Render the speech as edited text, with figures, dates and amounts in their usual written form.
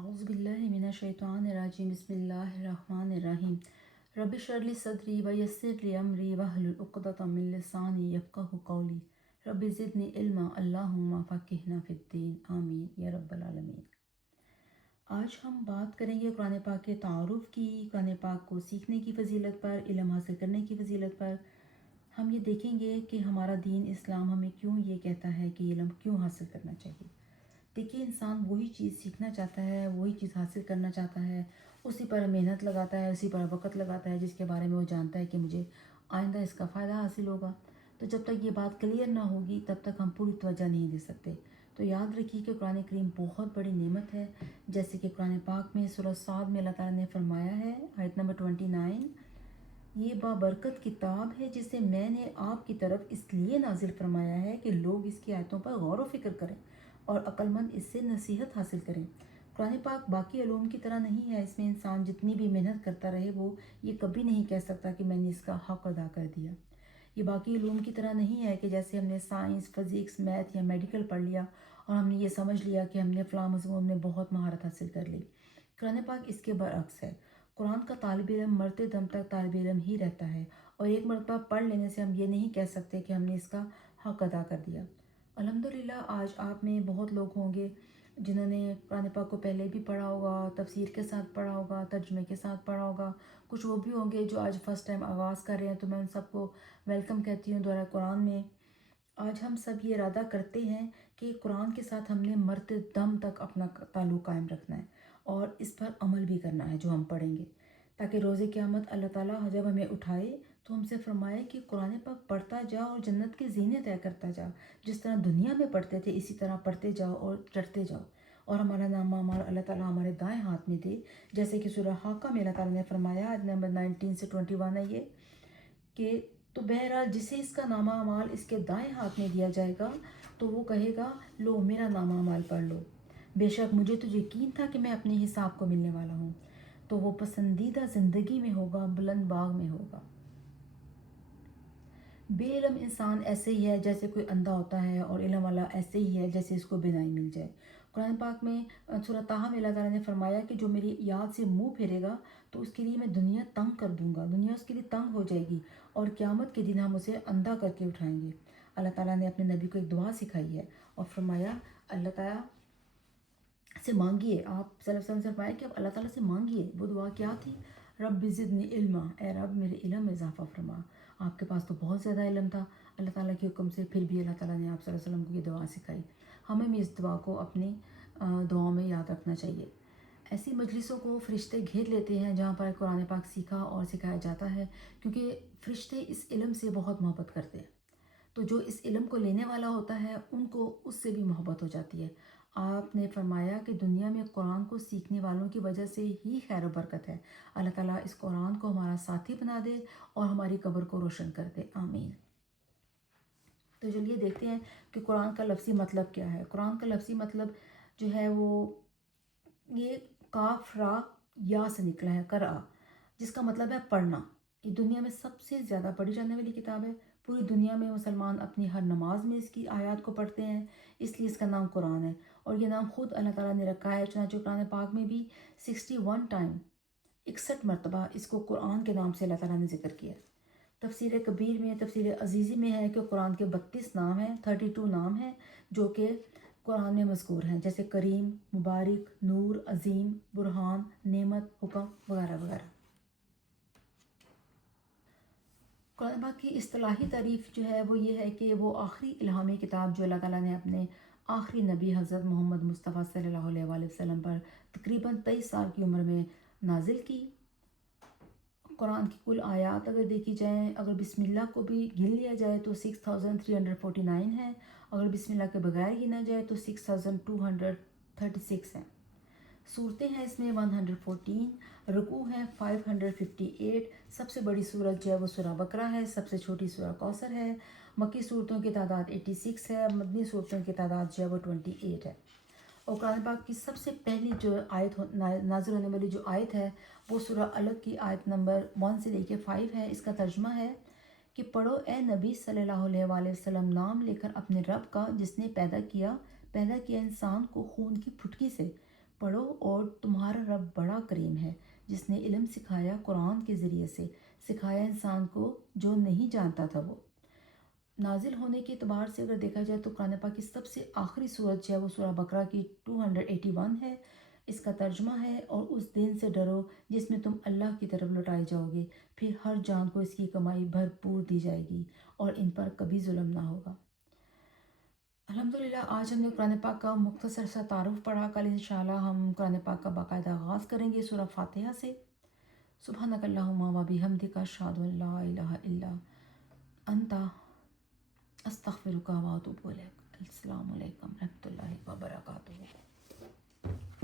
अऊज़ु बिल्लाहि मिनश्शैतानिर्रजीम बिस्मिल्लाहिर्रहमानिर्रहीम रब्बि इश्रह ली सदरी व यस्सिर ली अमरी वहलुल उक़दतम मिन लिसानी यफ़क़हू क़ौली रब्बि ज़िदनी इल्मा अल्लाहुम्मा फ़क़्हिना फ़िद्दीन आमीन या रब्बल आलमीन। आज हम बात करेंगे कुरान पाक के तारुफ़ की, कुरान पाक को सीखने की फ़जीलत पर, इल्म हासिल करने की फ़जीलत पर। हम ये देखेंगे कि हमारा दीन इस्लाम हमें क्यों ये कहता है कि इल्म क्यों हासिल करना चाहिए। देखिए, इंसान वही चीज़ सीखना चाहता है, वही चीज़ हासिल करना चाहता है, उसी पर मेहनत लगाता है, उसी पर वक़्त लगाता है जिसके बारे में वो जानता है कि मुझे आइंदा इसका फ़ायदा हासिल होगा। तो जब तक ये बात क्लियर ना होगी तब तक हम पूरी तवज्जो नहीं दे सकते। तो याद रखिए कि कुरान करीम बहुत बड़ी नेमत है। जैसे कि कुरान पाक में सूरह साद में अल्लाह ताला ने फरमाया है, आयत नंबर 29, ये बाबरकत किताब है जिसे मैंने आपकी तरफ इसलिए नाजिल फरमाया है कि लोग इसकी आयतों पर गौर व फिक्र करें और अक्लमंद इससे नसीहत हासिल करें। कुरान पाक बाकी अलूम की तरह नहीं है, इसमें इंसान जितनी भी मेहनत करता रहे वो ये कभी नहीं कह सकता कि मैंने इसका हक अदा कर दिया। ये बाकी अलूम की तरह नहीं है कि जैसे हमने साइंस, फिज़िक्स, मैथ या मेडिकल पढ़ लिया और हमने ये समझ लिया कि हमने फ़लाँ मज़मून में बहुत महारत हासिल कर ली। कुरान पाक इसके बरअक्स है। कुरान का तालिब इल्म मरते दम तक तालिब इल्म ही रहता है और एक मरतबा पढ़ लेने से हम ये नहीं कह सकते कि हमने इसका हक अदा कर दिया। अल्हम्दुलिल्लाह आज आप में बहुत लोग होंगे जिन्होंने कुरान पाक को पहले भी पढ़ा होगा, तफसीर के साथ पढ़ा होगा, तर्जुमे के साथ पढ़ा होगा। कुछ वो भी होंगे जो आज फ़र्स्ट टाइम आगाज़ कर रहे हैं, तो मैं उन सबको वेलकम कहती हूँ दोबारा कुरान में। आज हम सब ये इरादा करते हैं कि कुरान के साथ हमने मरते दम तक अपना ताल्लुक़ कायम रखना है और इस पर अमल भी करना है जो हम पढ़ेंगे, ताकि रोज़े क़यामत अल्लाह ताला जब हमें उठाए तो हमसे फरमाए कि कुरान पाक पढ़ता जाओ और जन्नत की ज़ीनें तय करता जाओ। जिस तरह दुनिया में पढ़ते थे इसी तरह पढ़ते जाओ और चढ़ते जाओ और हमारा नाम अमाल अल्लाह ताला हमारे दाएं हाथ में दे। जैसे कि सूरह हाक़ा में अल्लाह ताला ने फरमाया, आयत नंबर 19 से 21 है ये, कि तो बहरहाल जिसे इसका नामा अमाल इसके दाएं हाथ में दिया जाएगा तो वो कहेगा, लो मेरा नामा अमाल पढ़ लो, बेशक मुझे तो यकीन था कि मैं अपने हिसाब को मिलने वाला हूँ। तो वो पसंदीदा ज़िंदगी में होगा, बुलंद बाग में होगा। बेइल्म इंसान ऐसे ही है जैसे कोई अंधा होता है और इल्म वाला ऐसे ही है जैसे इसको बिनाई मिल जाए। कुरान पाक में सूरह ताहा में अल्लाह ताला ने फरमाया कि जो मेरी याद से मुंह फेरेगा तो उसके लिए मैं दुनिया तंग कर दूंगा, दुनिया उसके लिए तंग हो जाएगी और क़यामत के दिन हम उसे अंधा करके उठाएंगे। अल्लाह ताला ने अपने नबी को एक दुआ सिखाई है और फरमाया, अल्लाह ताला से मांगिए, आप सल्लल्लाहु अलैहि वसल्लम से फरमाया कि आप अल्लाह ताला से मांगिए। वो दुआ क्या थी? रब्बि ज़िदनी इल्मा, ए रब मेरे इल्म में इजाफ़ा फरमा। आपके पास तो बहुत ज़्यादा इल्म था अल्लाह ताला के हुक्म से, फिर भी अल्लाह ताला ने आप सल्लल्लाहु अलैहि वसल्लम को ये दुआ सिखाई। हमें भी इस दुआ को अपनी दुआओं में याद रखना चाहिए। ऐसी मजलिसों को फ़रिश्ते घेर लेते हैं जहाँ पर कुरान पाक सीखा और सिखाया जाता है, क्योंकि फ़रिश्ते इस इल्म से बहुत मोहब्बत करते हैं। तो जो इस इल्म को लेने वाला होता है उनको उससे भी मोहब्बत हो जाती है। आपने फरमाया कि दुनिया में कुरान को सीखने वालों की वजह से ही खैर और बरकत है। अल्लाह ताला इस कुरान को हमारा साथी बना दे और हमारी कब्र को रोशन कर दे, आमीन। तो चलिए देखते हैं कि कुरान का लफ्ज़ी मतलब क्या है। कुरान का लफ्ज़ी मतलब जो है वो ये काफ रा या से निकला है, करा, जिसका मतलब है पढ़ना। ये दुनिया में सबसे ज़्यादा पढ़ी जाने वाली किताब है। पूरी दुनिया में मुसलमान अपनी हर नमाज में इसकी आयत को पढ़ते हैं, इसलिए इसका नाम कुरान है और ये नाम ख़ुद अल्लाह ताला ने रखा है। चुनांचे कुरान पाक में भी 61 टाइम, 61 मरतबा इसको कुरान के नाम से अल्लाह ताला ने जिक्र किया है। तफसीर कबीर में, तफसीर अजीज़ी में है कि कुरान के 32 नाम हैं, 32 नाम हैं जो कि कुरान में मज़कूर हैं, जैसे करीम, मुबारक, नूर, अज़ीम, बुरहान, नेमत, हुक्म वगैरह वगैरह। कुरान पाक की इस्तिलाही तारीफ़ जो है वो ये है कि वो आखिरी इल्हामी किताब जो अल्लाह ताला ने अपने आखिरी नबी हज़रत मोहम्मद मुस्तफ़ा सल्लल्लाहु अलैहि वसल्लम पर तकरीबन 23 साल की उम्र में नाजिल की। कुरान की कुल आयात अगर देखी जाए, अगर बिस्मिल्लाह को भी गिन लिया जाए तो 6349 है, अगर बिस्मिल्लाह के बगैर गिना जाए तो 6236 है। सूरतें हैं इसमें 114, रुकू हैं 558। सबसे बड़ी सूरत जो है वो सूरह बकरा है, सबसे छोटी सूरह कौसर है। मक्की सूरतों की तादाद 86 है, मदनी सूरतों की तादाद जो है वो 28 है। और कुरान पाक की सबसे पहली जो आयत नाज़िल होने वाली जो आयत है वो सूरह अलग की आयत नंबर 1 से लेकर 5 है। इसका तर्जुमा है कि पढ़ो ए नबी सल्लल्लाहु अलैहि वसल्लम, नाम लेकर अपने रब का जिसने पैदा किया इंसान को खून की फुटकी से, پڑھو اور تمہارا رب بڑا کریم ہے جس نے علم سکھایا قرآن کے ذریعے سے، سکھایا انسان کو جو نہیں جانتا تھا وہ۔ نازل ہونے کے اعتبار سے اگر دیکھا جائے تو قرآن پاک کی سب سے آخری صورت جو ہے وہ سورہ بقرہ کی 281 ہے۔ اس کا ترجمہ ہے اور اس دن سے ڈرو جس میں تم اللہ کی طرف لوٹائے جاؤ گے، پھر ہر جان کو اس کی کمائی بھرپور دی جائے گی اور ان پر کبھی ظلم نہ ہوگا۔ الحمدللہ آج ہم نے قرآن پاک کا مختصر سا تعارف پڑھا۔ کل انشاءاللہ ہم قرآن پاک کا باقاعدہ آغاز کریں گے سورہ فاتحہ سے۔ سبحانک اللہم و بحمدک اشہد ان لا الہ الا انت استغفرک و اتوب الیک۔ السلام علیکم رحمۃ اللہ وبرکاتہ۔